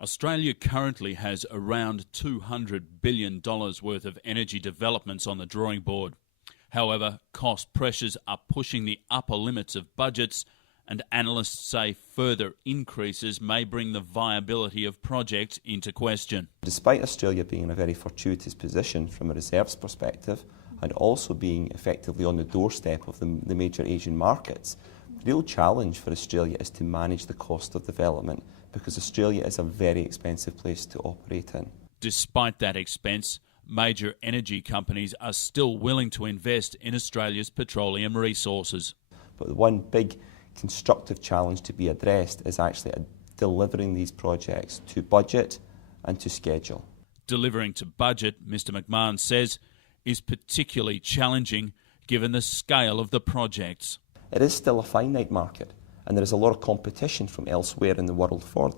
Australia currently has around $200 billion worth of energy developments on the drawing board. However, cost pressures are pushing the upper limits of budgets, and analysts say further increases may bring the viability of projects into question. Despite Australia being in a very fortuitous position from a reserves perspective and also being effectively on the doorstep of the major Asian markets, the real challenge for Australia is to manage the cost of development, because Australia is a very expensive place to operate in. Despite that expense, major energy companies are still willing to invest in Australia's petroleum resources. But the one big constructive challenge to be addressed is actually delivering these projects to budget and to schedule. Delivering to budget, Mr McMahon says, is particularly challenging given the scale of the projects. It is still a finite market, and there is a lot of competition from elsewhere in the world for,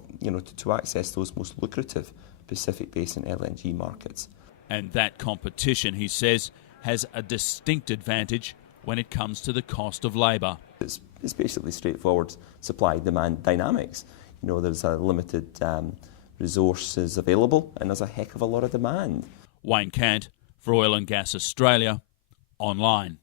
to access those most lucrative Pacific Basin LNG markets. And that competition, he says, has a distinct advantage when it comes to the cost of labour. It's basically straightforward supply-demand dynamics. There's a limited resources available, and there's a heck of a lot of demand. Wayne Cant for Oil and Gas Australia, online.